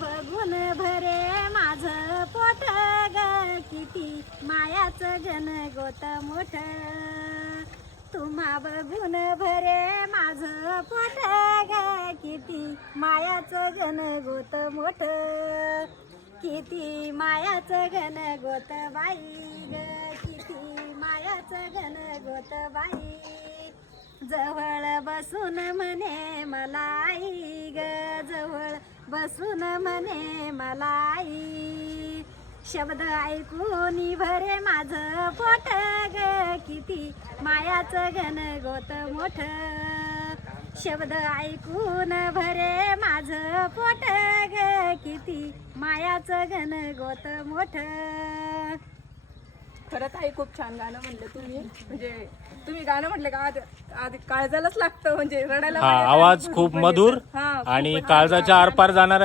बघून भरे माझं पोट ग, किती मायाचं घन गोत मोठ. तुम्हा बघून भरे माझं पोट ग, किती मायाचं घन गोत मोठ. किती मायाचं घन गोत बाई ग, किती मायाचं घन गोत बाई. जवळ बसून म्हणे मला आई ग, जवळ बसून म्हणे मला आई. शब्द ऐकून भरे माझं पोट ग, किती मायाचं घन गोत मोठ. शब्द ऐकून भरे माझं पोट ग, किती मायाचं घन गोत मोठ. खरंच आई खूप छान गाणं म्हणलं तुम्ही. म्हणजे तुम्ही गाणं म्हटलं का आधी काळजालाच लागतं, म्हणजे रडायला आवाज खूप मधुर हा, आणि काळजाच्या आरपार जाणार आहे.